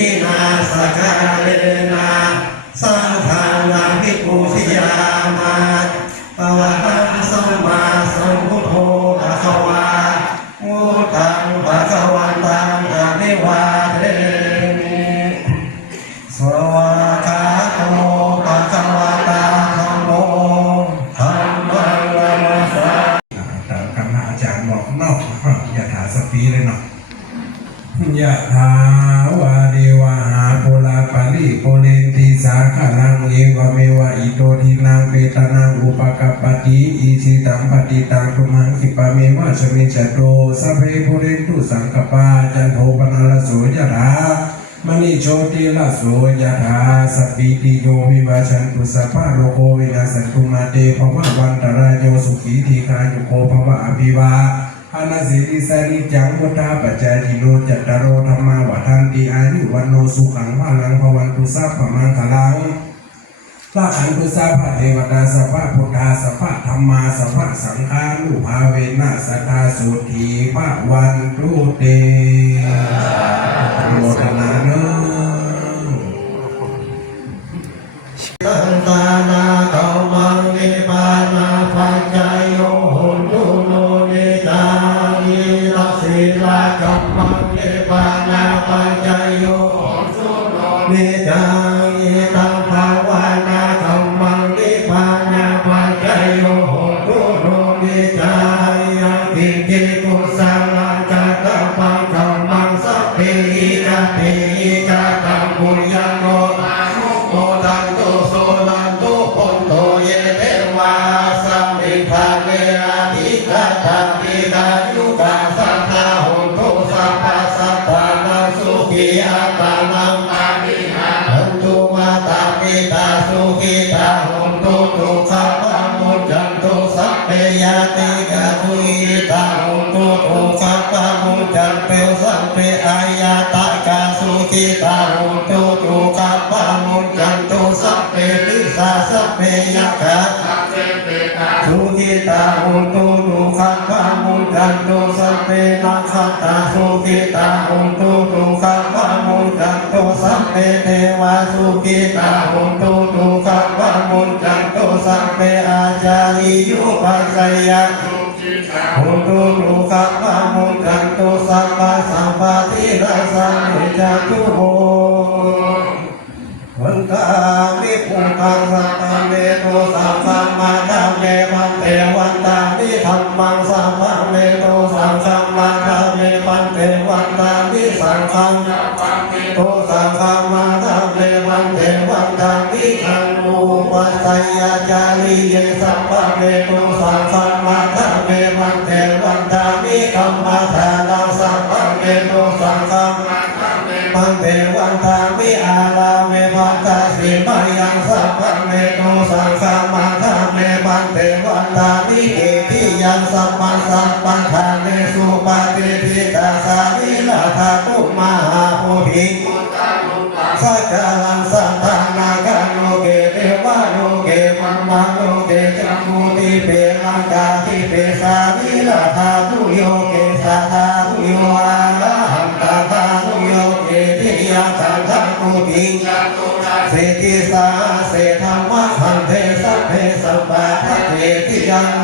อินาสกาเลนะสังฆานาภิกขุสิยามาปวะตังสมมาสัมพุทโธภะคะวามุตังภะคะวันตังอะภิวาเทมิสวากขาโตภะคะวะตาธัมโมธัมมังนามัสสาตามคำอาจารย์บอกนอกอย่าถาสปีเลยเนาะ ยะถาวาเดวะหาโพลาปาลิโพเลนติสาขานังเอวเมวะอิโตทินังเปตานังอุปกัปปติอิสิตัมปฏิตังตุมังคิปะเมวะสมิจโตสัพเพโพเรนตุสังกปาจันโทปนาลโสยะถามณิโชติละโสยะถาสัพพิติโยวิวาชันตุสัพพะโลกวินาสันตุมาเตภวะวันตรายโยสุขีทีคายุโกภวะอภิวา อานาสิริสานิจังวุฒาปัจจายิโนจัตตารโรธรรมาวัฏันติอายุวันโนสุขังพลังภวันตุสัพพมังคลังพระขันตุสาพพะเทวตาสภาพะพุทธาสัพพะธรรมาสัพพะสังฆาลูภาเวนัสัทธาสุธีพระวันตุเตโมทนา นิต ตุทุกขะมุจันตุสัพเพยาติกาทุยิตาหุตุทุกขะปะมุจันตุสัพเพอายาตากาสุขีตาหุตุทุกขะปะมุจันตุสัพเพติสาสัพเพยัคคะสุขีตาหุตุทุกขะปะมุจันตุสัพเพนัคตาสุขีตาหุตุ เพเทวาสุขีตาหุตุทุกขะปะมุจจันโตสัพเพอาจาริยุปัสสยะหุตุลุกะปะมุนกันโตสัพพะสัมปะทิราสังนิจตุโหวันตามิปุงกังสัตตะเมตุสัพพะมาทะเมปันเตวันตามิธรรมังสัพพะเมตุสังฆังมาทะเมปันเตวันตามิสังฆัง ตุสังฆัมาทะเมปันเตวันตามิขันตุปัสสยาจาริเยสัพพะเมตุสังฆังมาทะเมปันเตวันตามิคัมมาทานาสัพพะเมตุสังฆังมันเทวันทามิอาลาเมพันตาสิมายังสัพพะเมตุสังฆามาทาเมมันเทวันทามิเอทิยังสัพพันสัพพันธาเนสุปฏิทิตาสาวิลาธาตุมหาโพธิ เปลังกาทิเปสาวิลาธาตุโยเกสาธาตุโยอาระหังตาธาตุโยเกติยาสังฆตุติเศรษฐิสาเศรษฐมะสังเทสัพเพสัมปะทะเทติยัง